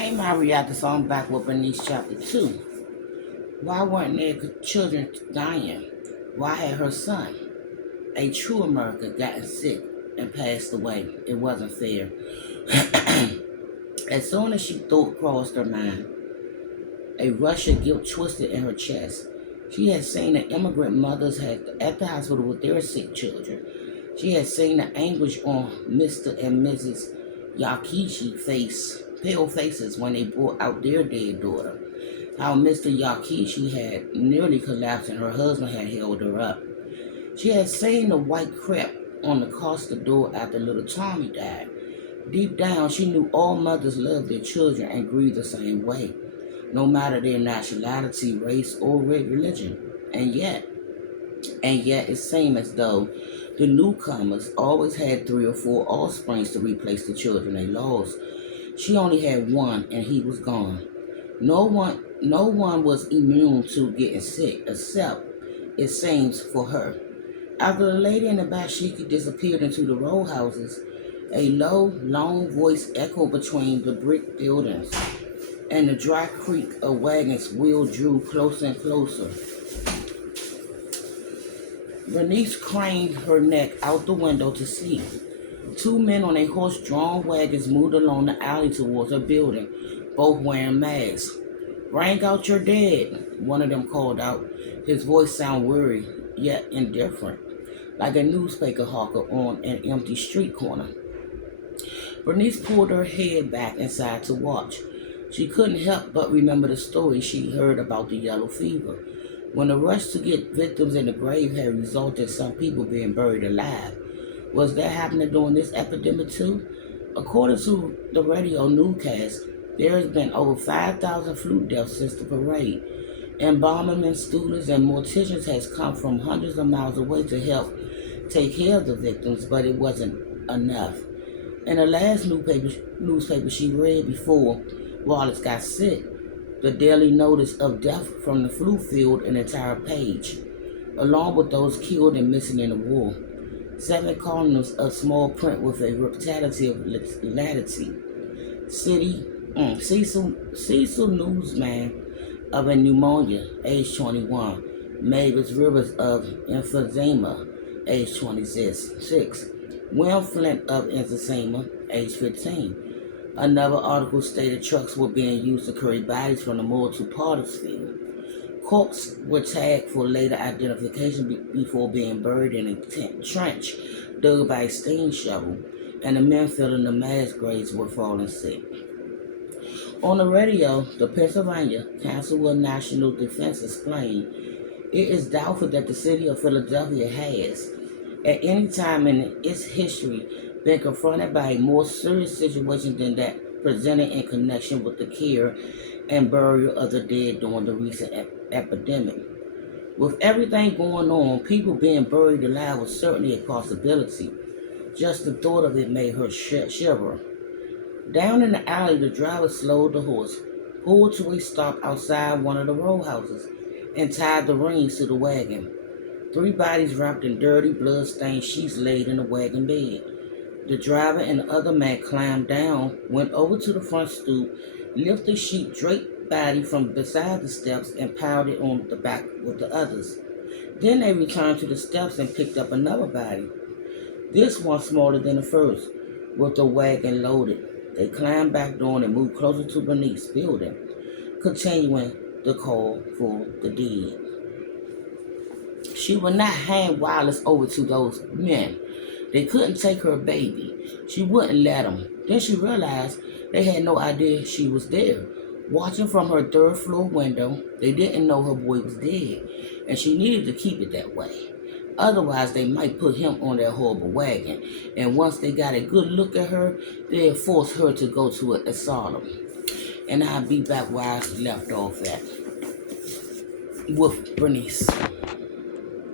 Hey, my reactor, so I'm back with Bernice chapter 2. Why weren't there children dying? Why had her son, a true American, gotten sick and passed away? It wasn't fair. As soon as she thought crossed her mind, a rush of guilt twisted in her chest. She had seen the immigrant mothers at the hospital with their sick children. She had seen the anguish on Mr. and Mrs. Yakichi pale faces when they brought out their dead daughter. How Mr. Yakichi had nearly collapsed and her husband had held her up. She had seen the white crepe on the Costa door after little Tommy died. Deep down, she knew all mothers loved their children and grieved the same way, no matter their nationality, race, or religion. And yet it seemed as though the newcomers always had 3 or 4 offsprings to replace the children they lost. She only had one, and he was gone. No one was immune to getting sick, except, it seems, for her. After the lady in the back seat disappeared into the row houses, a low, long voice echoed between the brick buildings, and the dry creak of wagons' wheel drew closer and closer. Bernice craned her neck out the window to see. 2 men on a horse-drawn wagons moved along the alley towards her building, both wearing masks. "Bring out your dead," one of them called out. His voice sounded weary, yet indifferent, like a newspaper hawker on an empty street corner. Bernice pulled her head back inside to watch. She couldn't help but remember the story she heard about the yellow fever, when the rush to get victims in the grave had resulted in some people being buried alive. Was that happening during this epidemic too? According to the radio newscast, there has been over 5,000 flu deaths since the parade. Embalming students and morticians has come from hundreds of miles away to help take care of the victims, but it wasn't enough. In the last newspaper she read before Wallace got sick, the daily notice of death from the flu filled an entire page, along with those killed and missing in the war. 7 columns of small print with a repetitive of latitude. Cecil Newsman of a pneumonia, age 21. Mavis Rivers of emphysema, age 26. Will Flint of emphysema, age 15. Another article stated trucks were being used to carry bodies from the morgue to Pottersfield. Corpses were tagged for later identification before being buried in a trench dug by a steam shovel, and the men filling the mass graves were falling sick. On the radio, the Pennsylvania Council of National Defense explained, it is doubtful that the city of Philadelphia has, at any time in its history, been confronted by a more serious situation than that presented in connection with the care and burial of the dead during the recent epidemic. With everything going on, people being buried alive was certainly a possibility. Just the thought of it made her shiver. Down in the alley, the driver slowed the horse, pulled to a stop outside one of the row houses, and tied the reins to the wagon. 3 bodies wrapped in dirty, blood-stained sheets laid in the wagon bed. The driver and the other man climbed down, went over to the front stoop, lifted the sheet draped body from beside the steps, and piled it on the back with the others. Then they returned to the steps and picked up another body, this one smaller than the first, with the wagon loaded. They climbed back down and moved closer to Bernice's building, continuing the call for the dead. She would not hand Wallace over to those men. They couldn't take her baby. She wouldn't let them. Then she realized they had no idea she was there. Watching from her 3rd floor window, they didn't know her boy was dead, and she needed to keep it that way. Otherwise, they might put him on their horrible wagon, and once they got a good look at her, they'd force her to go to an asylum. And I'll be back where I left off at with Bernice.